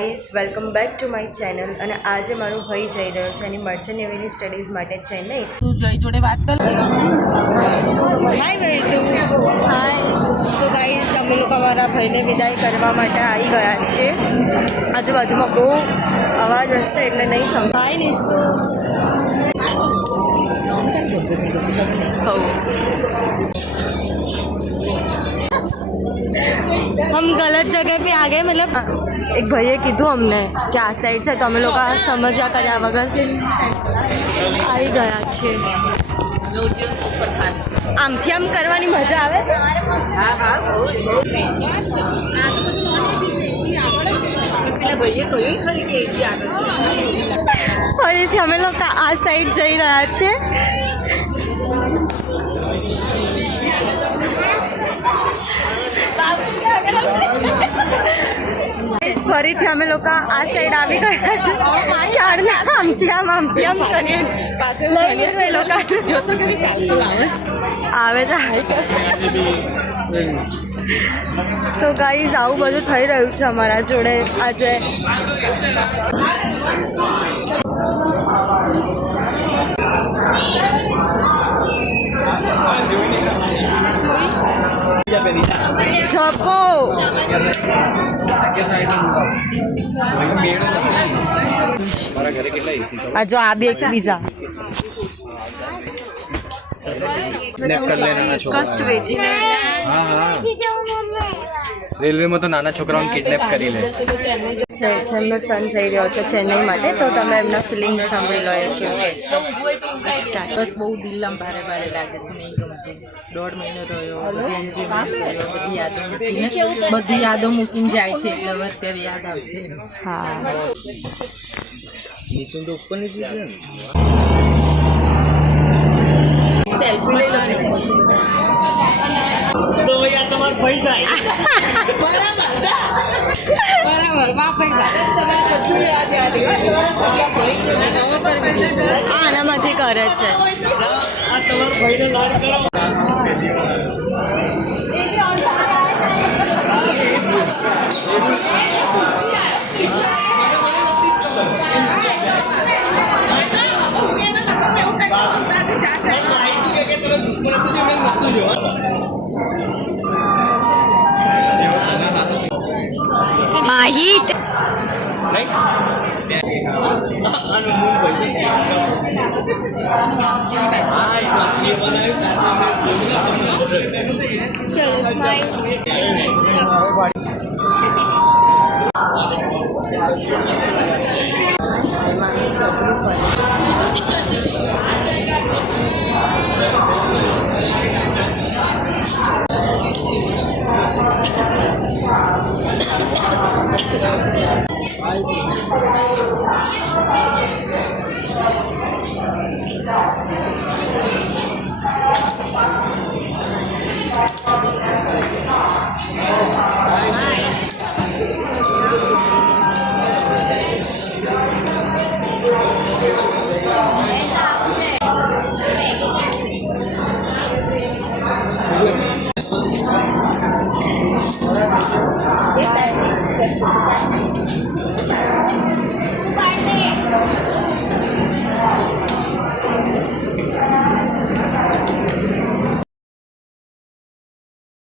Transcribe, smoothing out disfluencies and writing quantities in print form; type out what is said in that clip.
Guys welcome back to my channel અને આજે મારું ભાઈ જઈ રહ્યો છે એની મર્ચન્ટ નેવીની સ્ટડીઝ માટે ચેન્નઈ. તું જઈ જોડે વાત કર. હાય ભાઈ તું. હાય. સો ગાઈઝ અમે લોકો અમારા ભાઈને વિદાય કરવા માટે આવી ગયા છીએ. આજુબાજુમાં બહુ અવાજ હશે એટલે નહીં સંભળાય નહીં. हम गलत जगह पे आ गए मतलब एक भैया कीधું અમને કે આ સાઈડ છે તો અમે લોકો સમજ્યા કર્યા વગર આવી ગયા છીએ. આમથી આમ કરવાની મજા આવે છે. ફરીથી અમે લોકો આ સાઈડ જઈ રહ્યા છીએ. ફરીથી અમે લોકો આ સાઈડ આવી ગયા છે. ક્યારના આમથી આમ કરીએ છીએ. એ લોકો આવે છે. તો ગાઈઝ આવું બધું થઈ રહ્યું છે અમારા જોડે આજે. છકો આ જો આ બે બીજા કષ્ટ વેઠીને રેલવેમાં તો નાના છોકરાઓને કિડનેપ કરી લે છે. જેમનો સન જઈ રહ્યો છે ચેન્નઈ માટે તો તમે એમના ફિલિંગ્સ સાંભળી લો. એ કેવું કહે છે. બસ બહુ દિલમાં ભારે ભારે લાગે છે. નહીં ગમતું. 1.5 મહિનો રહ્યો. બધી યાદો મૂકીને જાય છે એટલે હવે અત્યારે યાદ આવશે. હા તો ઉપરની ચીજ છે. સેલ્ફી લઈ લો. તો યાર તમાર ભાઈ જાય આનામાંથી કરે છે. માહિત